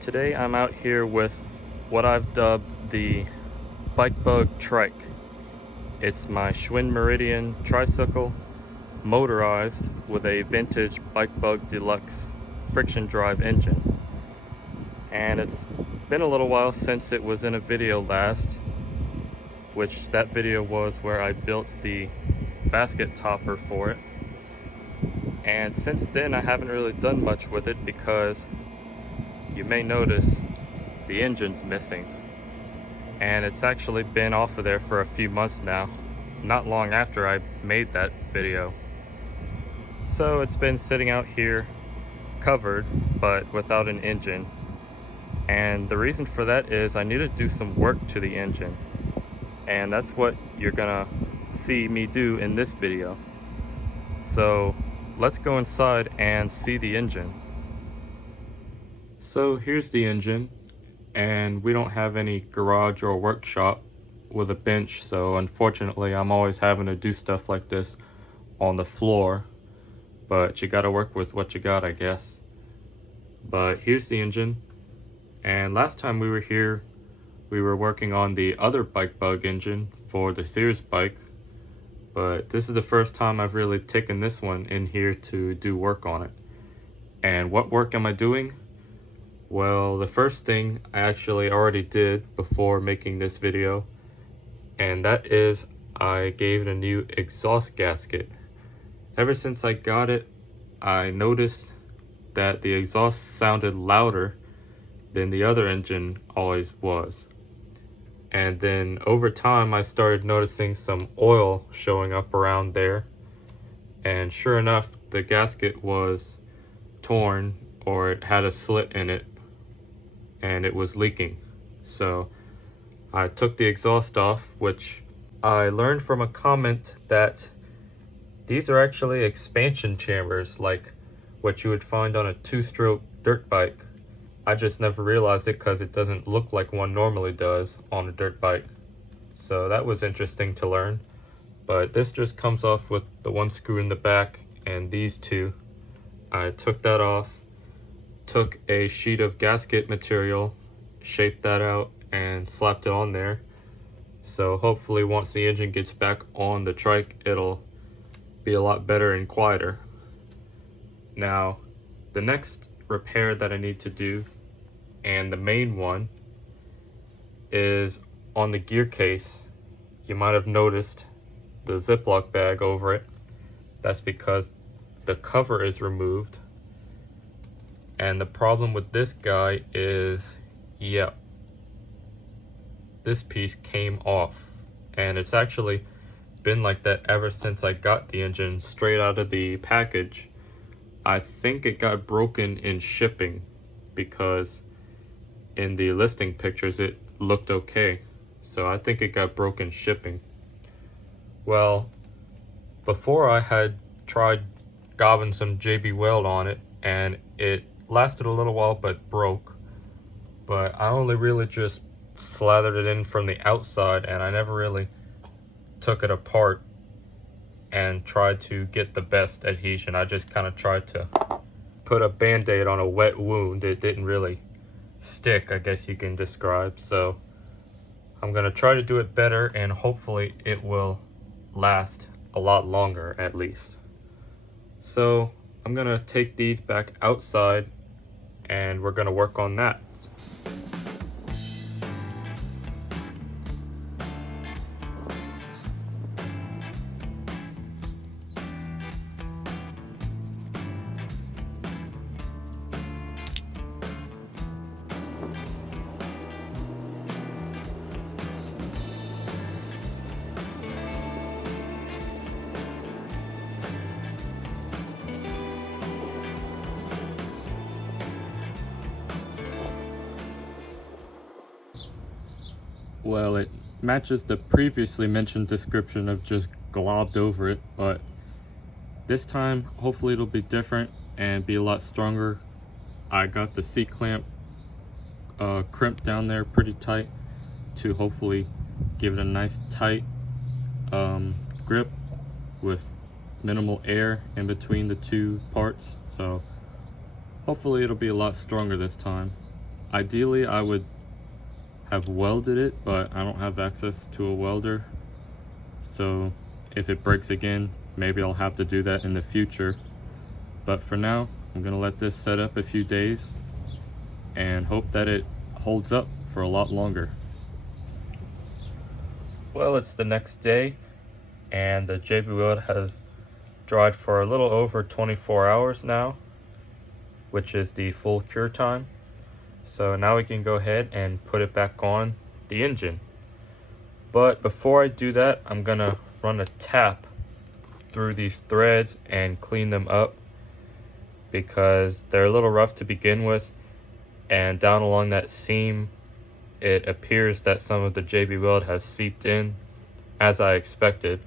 Today I'm out here with what I've dubbed the Bug Trike. It's my Schwinn Meridian Tricycle, motorized with a vintage Bug Deluxe friction drive engine. And it's been a little while since it was in a video last, which that video was where I built the basket topper for it. And since then I haven't really done much with it because you may notice the engine's missing, and it's actually been off of there for a few months now, not long after I made that video. So it's been sitting out here covered but without an engine, and the reason for that is I need to do some work to the engine, and that's what you're gonna see me do in this video. So let's go inside and see the engine. So here's the engine, and we don't have any garage or workshop with a bench, so unfortunately I'm always having to do stuff like this on the floor, but you gotta work with what you got, I guess. But here's the engine, and last time we were here we were working on the other bug engine for the Sears bike, but this is the first time I've really taken this one in here to do work on it. And what work am I doing? Well, the first thing I actually already did before making this video, and that is I gave it a new exhaust gasket. Ever since I got it, I noticed that the exhaust sounded louder than the other engine always was. And then over time I started noticing some oil showing up around there, and sure enough the gasket was torn, or it had a slit in it and it was leaking. So I took the exhaust off, which I learned from a comment that these are actually expansion chambers like what you would find on a two-stroke dirt bike. I just never realized it because it doesn't look like one normally does on a dirt bike. So that was interesting to learn. But this just comes off with the one screw in the back and these two. I took that off, took a sheet of gasket material, shaped that out and slapped it on there. So hopefully once the engine gets back on the trike, it'll be a lot better and quieter. Now, the next repair that I need to do, and the main one, is on the gear case. You might have noticed the Ziploc bag over it. That's because the cover is removed. And the problem with this guy is, yeah, this piece came off, and it's actually been like that ever since I got the engine straight out of the package. I think it got broken in shipping because in the listing pictures it looked okay. So I think it got broken shipping. Well, before I had tried gobbing some JB Weld on it, and it lasted a little while but broke. But I only really just slathered it in from the outside, and I never really took it apart and tried to get the best adhesion. I just kind of tried to put a band-aid on a wet wound. It didn't really stick, I guess you can describe. So I'm gonna try to do it better, and hopefully it will last a lot longer at least. So I'm gonna take these back outside and we're gonna work on that. Well, it matches the previously mentioned description of just globbed over it, but this time hopefully it'll be different and be a lot stronger. I got the C-clamp crimped down there pretty tight to hopefully give it a nice tight grip with minimal air in between the two parts. So hopefully it'll be a lot stronger this time. Ideally I would have welded it, but I don't have access to a welder, so if it breaks again, maybe I'll have to do that in the future. But for now, I'm gonna let this set up a few days and hope that it holds up for a lot longer. Well, it's the next day and the JB Weld has dried for a little over 24 hours now, which is the full cure time. So now we can go ahead and put it back on the engine. But before I do that, I'm gonna run a tap through these threads and clean them up because they're a little rough to begin with, and down along that seam it appears that some of the JB Weld has seeped in as I expected.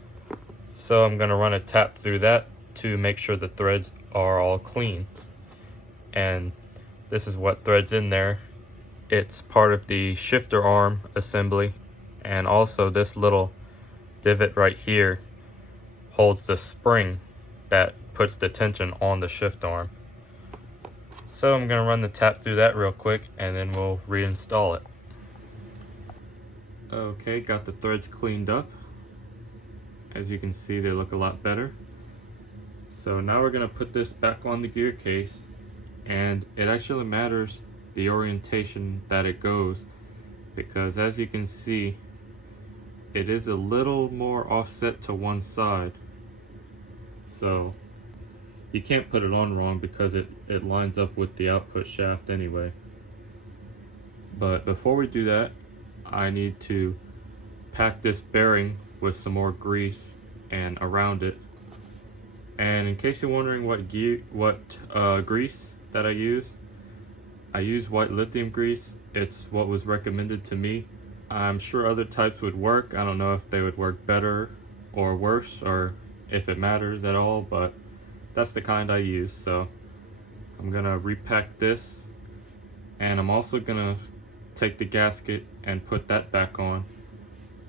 So I'm gonna run a tap through that to make sure the threads are all clean. And this is what threads in there. It's part of the shifter arm assembly, and also this little divot right here holds the spring that puts the tension on the shift arm. So I'm gonna run the tap through that real quick and then we'll reinstall it. Okay, got the threads cleaned up. As you can see, they look a lot better. So now we're gonna put this back on the gear case, and it actually matters the orientation that it goes, because as you can see, it is a little more offset to one side. So you can't put it on wrong because it lines up with the output shaft anyway. But before we do that, I need to pack this bearing with some more grease and around it. And in case you're wondering what grease that I use white lithium grease. It's what was recommended to me. I'm sure other types would work. I don't know if they would work better or worse, or if it matters at all, but that's the kind I use. So I'm gonna repack this, and I'm also gonna take the gasket and put that back on,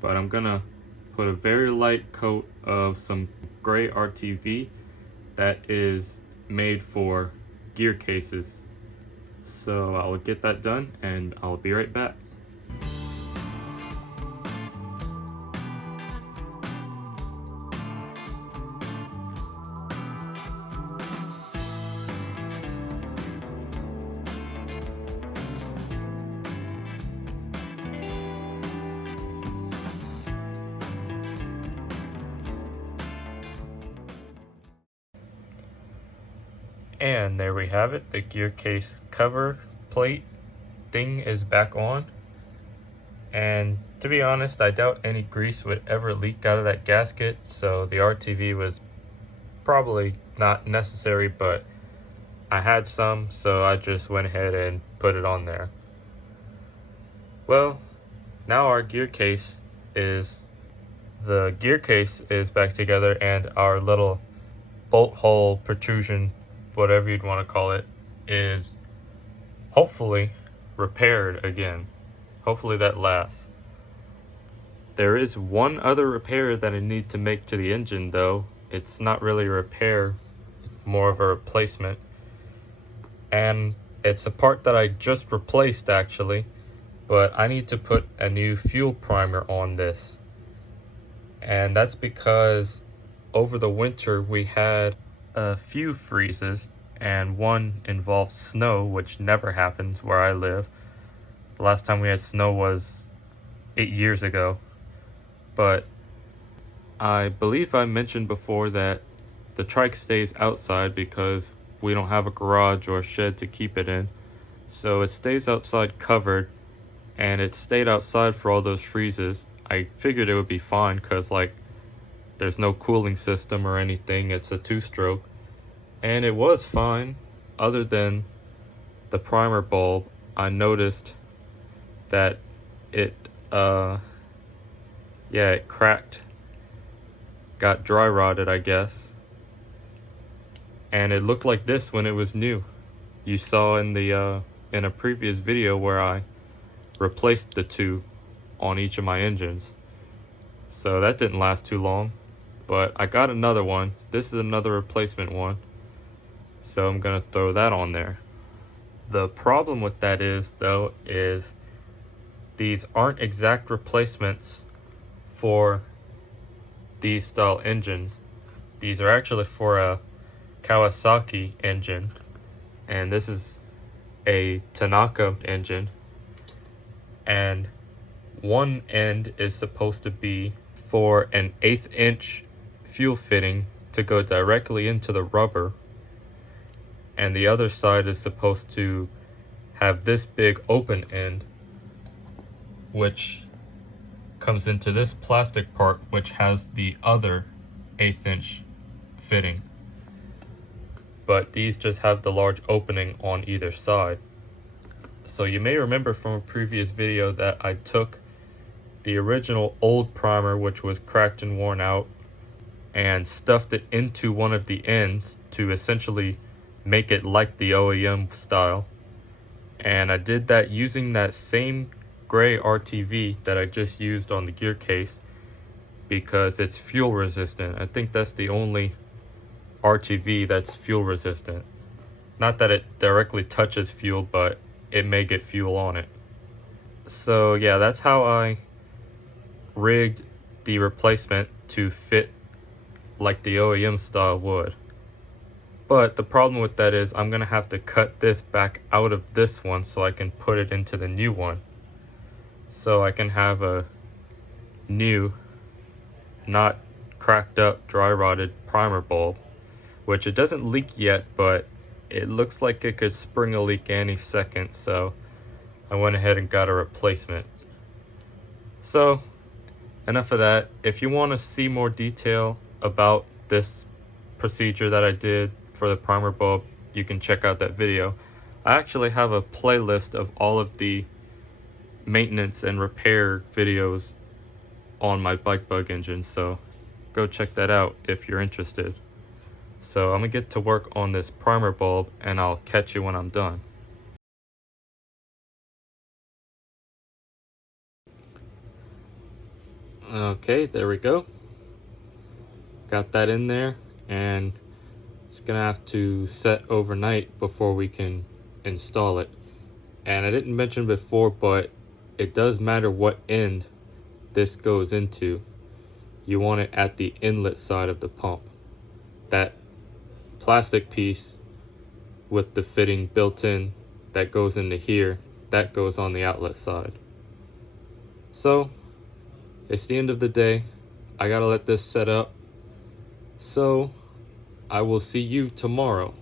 but I'm gonna put a very light coat of some gray RTV that is made for gear cases. So I'll get that done and I'll be right back. And there we have it. The gear case cover plate thing is back on. And to be honest, I doubt any grease would ever leak out of that gasket, so the RTV was probably not necessary, but I had some, so I just went ahead and put it on there. Well, now our gear case is back together, and our little bolt hole protrusion, whatever you'd want to call it, is hopefully repaired again. Hopefully that lasts. There is one other repair that I need to make to the engine though. It's not really a repair, more of a replacement. And it's a part that I just replaced actually, but I need to put a new fuel primer on this. And that's because over the winter we had a few freezes, and one involved snow, which never happens where I live. The last time we had snow was 8 years ago. But I believe I mentioned before that the trike stays outside because we don't have a garage or shed to keep it in. So it stays outside covered, and it stayed outside for all those freezes. I figured it would be fine because there's no cooling system or anything. It's a 2-stroke. And it was fine, other than the primer bulb. I noticed that it cracked, got dry rotted, I guess. And it looked like this when it was new. You saw in a previous video where I replaced the two on each of my engines. So that didn't last too long, but I got another one. This is another replacement one. So I'm gonna throw that on there. The problem with that is, though, is these aren't exact replacements for these style engines. These are actually for a Kawasaki engine, and this is a Tanaka engine, and one end is supposed to be for an 1/8 inch fuel fitting to go directly into the rubber, and the other side is supposed to have this big open end which comes into this plastic part which has the other 1/8 inch fitting, but these just have the large opening on either side. So you may remember from a previous video that I took the original old primer, which was cracked and worn out, and stuffed it into one of the ends to essentially make it like the OEM style. And I did that using that same gray RTV that I just used on the gear case because it's fuel resistant. I think that's the only RTV that's fuel resistant. Not that it directly touches fuel, but it may get fuel on it. So yeah, that's how I rigged the replacement to fit like the OEM style would. But the problem with that is I'm gonna have to cut this back out of this one so I can put it into the new one, so I can have a new, not cracked up, dry rotted primer bulb, which it doesn't leak yet, but it looks like it could spring a leak any second, so I went ahead and got a replacement. So enough of that. If you want to see more detail about this procedure that I did for the primer bulb, you can check out that video. I actually have a playlist of all of the maintenance and repair videos on my bike bug engine, so go check that out if you're interested. So I'm gonna get to work on this primer bulb and I'll catch you when I'm done. Okay, there we go. Got that in there, and it's gonna have to set overnight before we can install it. And I didn't mention before, but it does matter what end this goes into. You want it at the inlet side of the pump. That plastic piece with the fitting built in that goes into here, that goes on the outlet side. So it's the end of the day. I gotta let this set up. So I will see you tomorrow.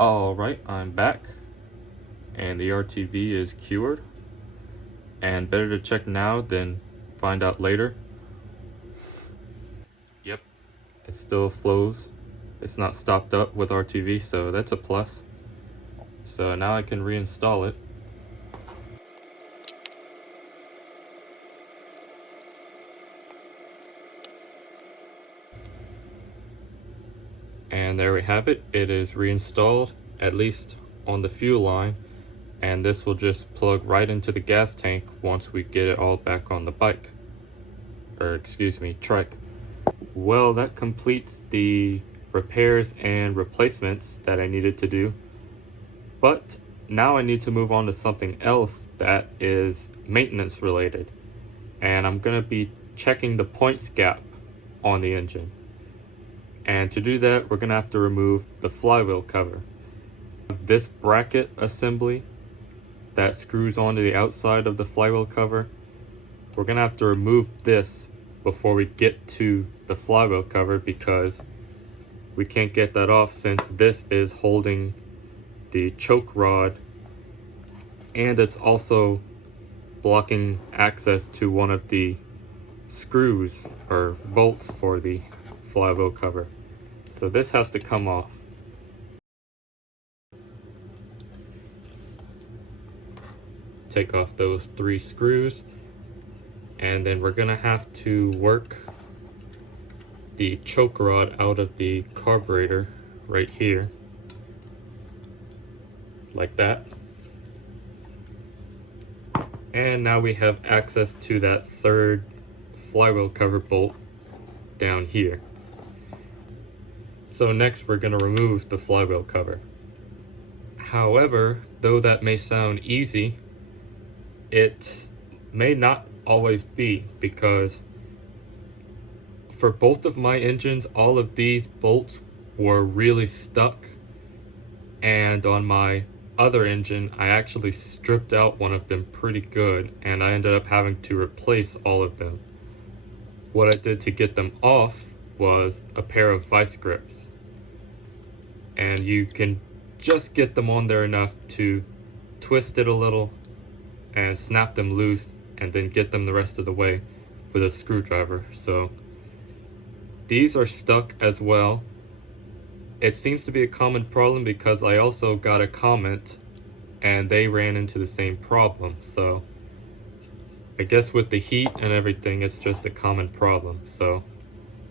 Alright, I'm back. And the RTV is cured. And better to check now than find out later. Yep, it still flows. It's not stopped up with RTV, so that's a plus. So now I can reinstall it. And there we have it. It is reinstalled, at least on the fuel line, and this will just plug right into the gas tank once we get it all back on the bike, or excuse me, trike. Well, that completes the repairs and replacements that I needed to do, but now I need to move on to something else that is maintenance related, and I'm gonna be checking the points gap on the engine. And to do that, we're gonna have to remove the flywheel cover. This bracket assembly that screws onto the outside of the flywheel cover, we're gonna have to remove this before we get to the flywheel cover, because we can't get that off since this is holding the choke rod, and it's also blocking access to one of the screws or bolts for the flywheel cover. So this has to come off. Take off those 3 screws, and then we're gonna have to work the choke rod out of the carburetor right here, like that. And now we have access to that 3rd flywheel cover bolt down here. So next we're going to remove the flywheel cover. However, though that may sound easy, it may not always be, because for both of my engines, all of these bolts were really stuck, and on my other engine, I actually stripped out one of them pretty good, and I ended up having to replace all of them. What I did to get them off was a pair of vice grips, and you can just get them on there enough to twist it a little and snap them loose, and then get them the rest of the way with a screwdriver. So these are stuck as well. It seems to be a common problem because I also got a comment and they ran into the same problem. So I guess with the heat and everything, it's just a common problem. So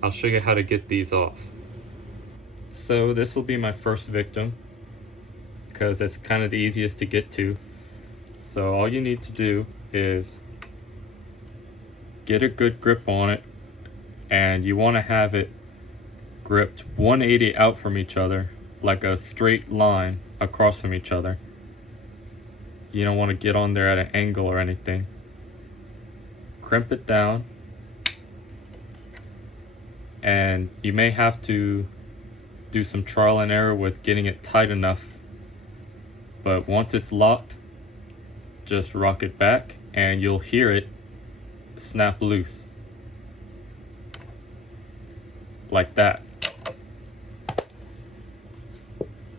I'll show you how to get these off. So this will be my first victim because it's kind of the easiest to get to. So all you need to do is get a good grip on it, and you want to have it gripped 180 out from each other, like a straight line across from each other. You don't want to get on there at an angle or anything. Crimp it down, and you may have to do some trial and error with getting it tight enough, but once it's locked, just rock it back and you'll hear it snap loose like that.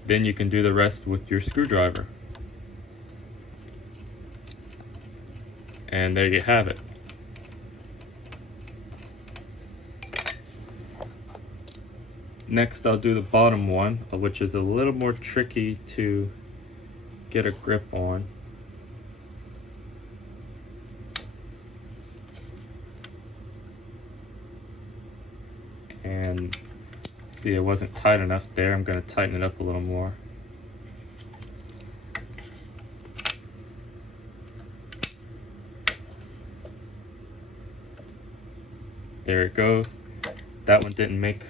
Then you can do the rest with your screwdriver. And there you have it. Next, I'll do the bottom one, which is a little more tricky to get a grip on. And see, it wasn't tight enough there. I'm going to tighten it up a little more. There it goes. That one didn't make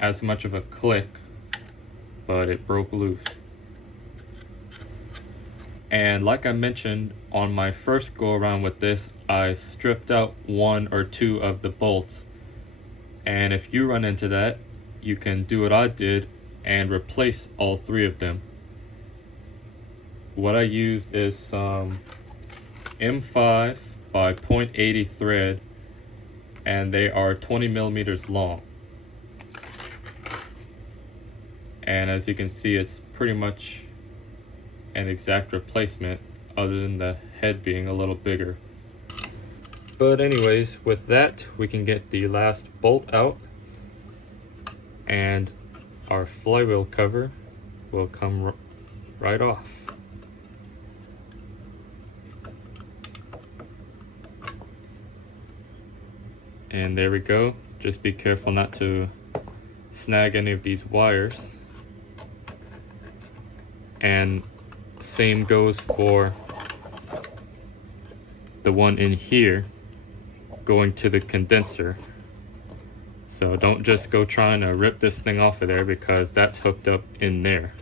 as much of a click, but it broke loose. And like I mentioned, on my first go around with this, I stripped out one or two of the bolts. And if you run into that, you can do what I did and replace all three of them. What I used is some M5 by .80 thread, and they are 20 millimeters long. And as you can see, it's pretty much an exact replacement, other than the head being a little bigger. But anyways, with that, we can get the last bolt out, and our flywheel cover will come right off. And there we go. Just be careful not to snag any of these wires. And same goes for the one in here going to the condenser. So don't just go trying to rip this thing off of there, because that's hooked up in there.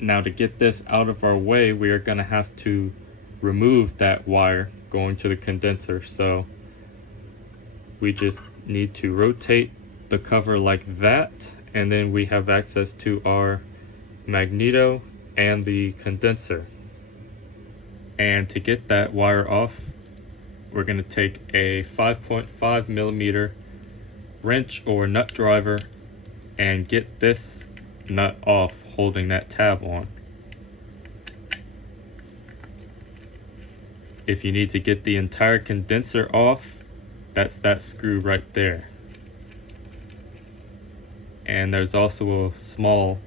Now, to get this out of our way, we are going to have to remove that wire going to the condenser. So we just need to rotate the cover like that, and then we have access to our magneto and the condenser. And to get that wire off, we're going to take a 5.5 millimeter wrench or nut driver and get this nut off holding that tab on. If you need to get the entire condenser off, that's that screw right there. And there's also a small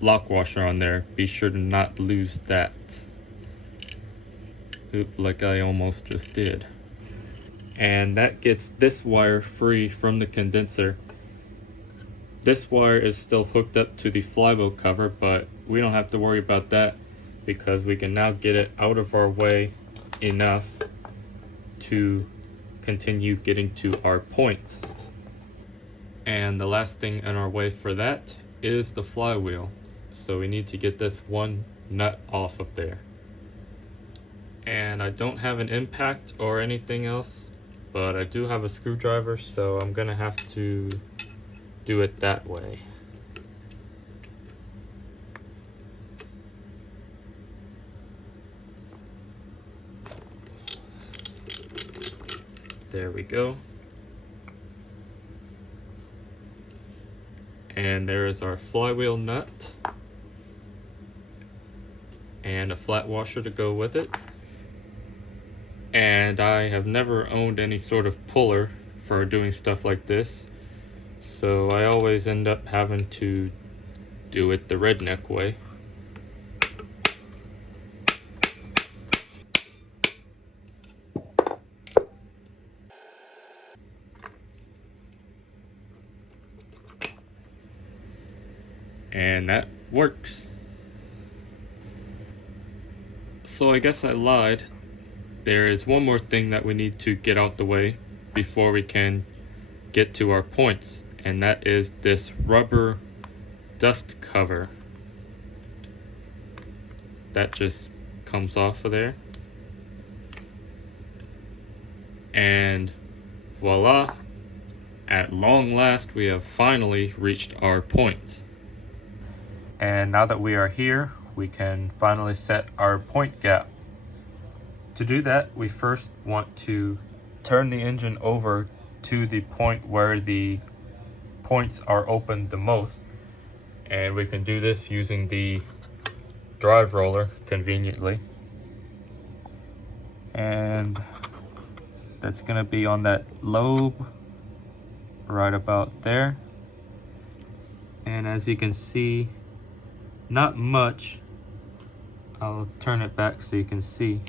lock washer on there. Be sure to not lose that. Oop, like I almost just did. And that gets this wire free from the condenser. This wire is still hooked up to the flywheel cover, but we don't have to worry about that, because we can now get it out of our way enough to continue getting to our points. And the last thing in our way for that is the flywheel. So we need to get this one nut off of there. And I don't have an impact or anything else, but I do have a screwdriver, so I'm gonna have to do it that way. There we go. And there is our flywheel nut and a flat washer to go with it. And I have never owned any sort of puller for doing stuff like this, so I always end up having to do it the redneck way. And that works. So I guess I lied. There is one more thing that we need to get out the way before we can get to our points, and that is this rubber dust cover that just comes off of there. And voila, at long last we have finally reached our points. And now that we are here, we can finally set our point gap. To do that, we first want to turn the engine over to the point where the points are open the most. And we can do this using the drive roller conveniently. And that's gonna be on that lobe right about there. And as you can see, not much. I'll turn it back so you can see.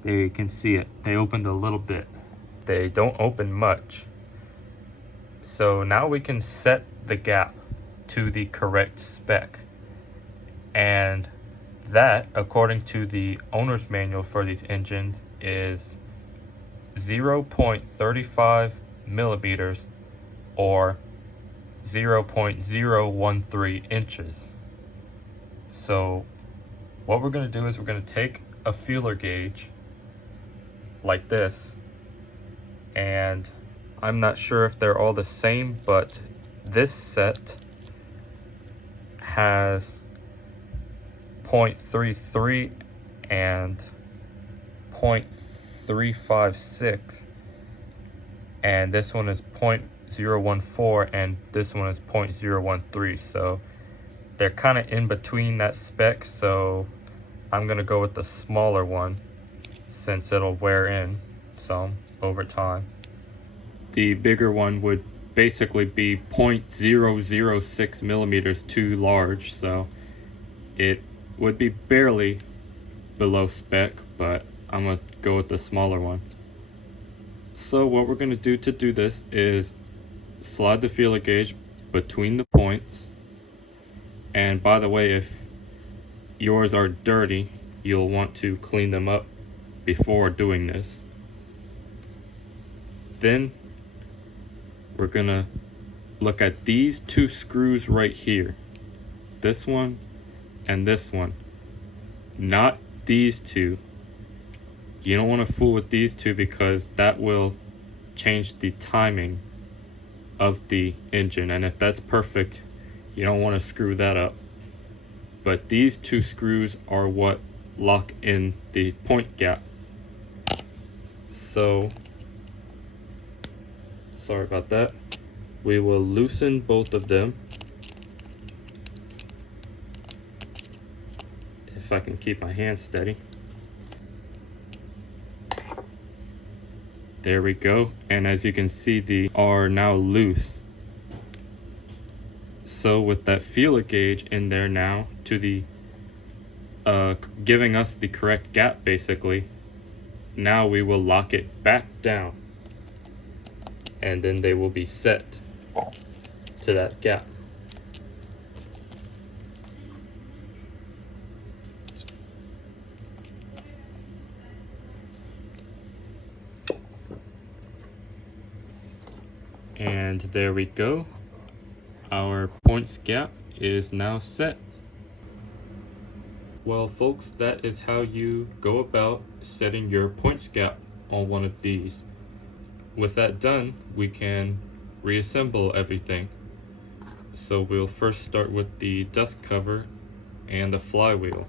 There you can see it. They opened a little bit. They don't open much. So now we can set the gap to the correct spec. And that, according to the owner's manual for these engines, is 0.35 millimeters or 0.013 inches. So what we're going to do is we're going to take a feeler gauge like this, and I'm not sure if they're all the same, but this set has 0.33 and 0.356, and this one is 0.014 and this one is 0.013, so they're kind of in between that spec, so I'm gonna go with the smaller one since it'll wear in some over time. The bigger one would basically be 0.006 millimeters too large, so it would be barely below spec, but I'm gonna go with the smaller one. So what we're gonna do to do this is slide the feeler gauge between the points. And by the way, if yours are dirty, you'll want to clean them up before doing this. Then we're gonna look at these two screws right here, this one and this one, not these two. You don't want to fool with these two because that will change the timing of the engine, and if that's perfect, you don't want to screw that up. But these two screws are what lock in the point gap. So sorry about that. We will loosen both of them. If I can keep my hand steady. There we go. And as you can see, they are now loose. So with that feeler gauge in there now to the giving us the correct gap basically, now we will lock it back down, and then they will be set to that gap. And there we go. Our points gap is now set. Well folks, that is how you go about setting your points gap on one of these. With that done, we can reassemble everything. So we'll first start with the dust cover and the flywheel.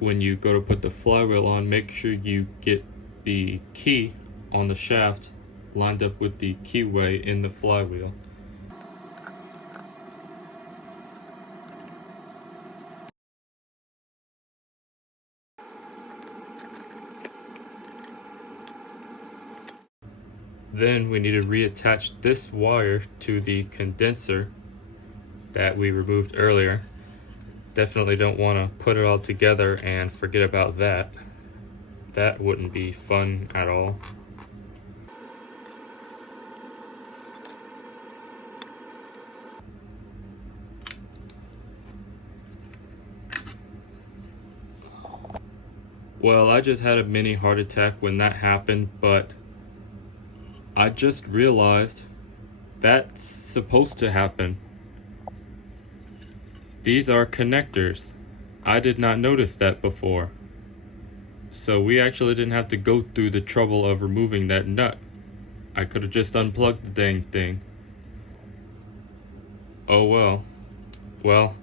When you go to put the flywheel on, make sure you get the key on the shaft lined up with the keyway in the flywheel. Then we need to reattach this wire to the condenser that we removed earlier. Definitely don't want to put it all together and forget about that. That wouldn't be fun at all. Well, I just had a mini heart attack when that happened, but I just realized that's supposed to happen. These are connectors. I did not notice that before. So we actually didn't have to go through the trouble of removing that nut. I could have just unplugged the dang thing. Oh well. Well,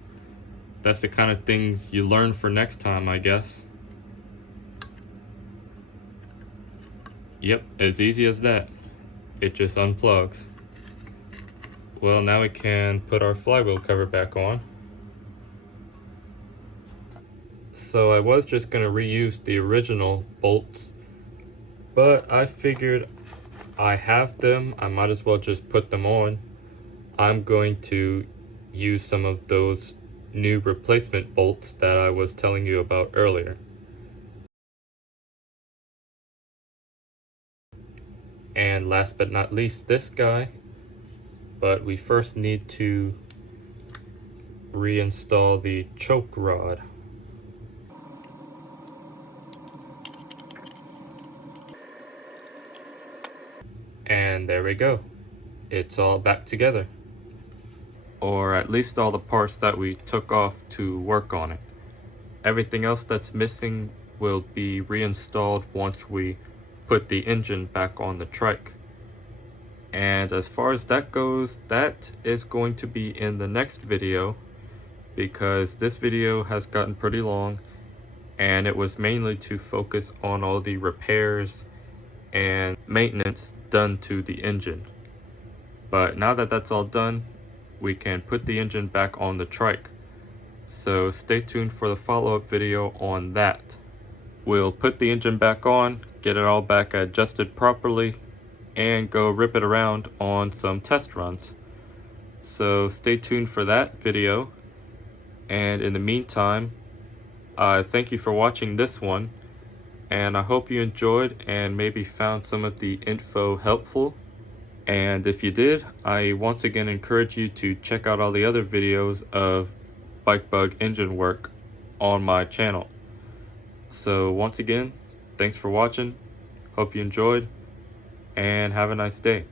that's the kind of things you learn for next time, I guess. Yep, as easy as that. It just unplugs. Well, now we can put our flywheel cover back on. So I was just going to reuse the original bolts, but I figured I have them, I might as well just put them on. I'm going to use some of those new replacement bolts that I was telling you about earlier. And last but not least, this guy. But we first need to reinstall the choke rod. And there we go. It's all back together. Or at least all the parts that we took off to work on it. Everything else that's missing will be reinstalled once we put the engine back on the trike. And as far as that goes, that is going to be in the next video, because this video has gotten pretty long and it was mainly to focus on all the repairs and maintenance done to the engine. But now that that's all done, we can put the engine back on the trike. So stay tuned for the follow-up video on that. We'll put the engine back on, get it all back adjusted properly, and go rip it around on some test runs. So stay tuned for that video. And in the meantime, thank you for watching this one, and I hope you enjoyed and maybe found some of the info helpful. And if you did, I once again encourage you to check out all the other videos of bike bug engine work on my channel. So once again, thanks for watching, hope you enjoyed, and have a nice day.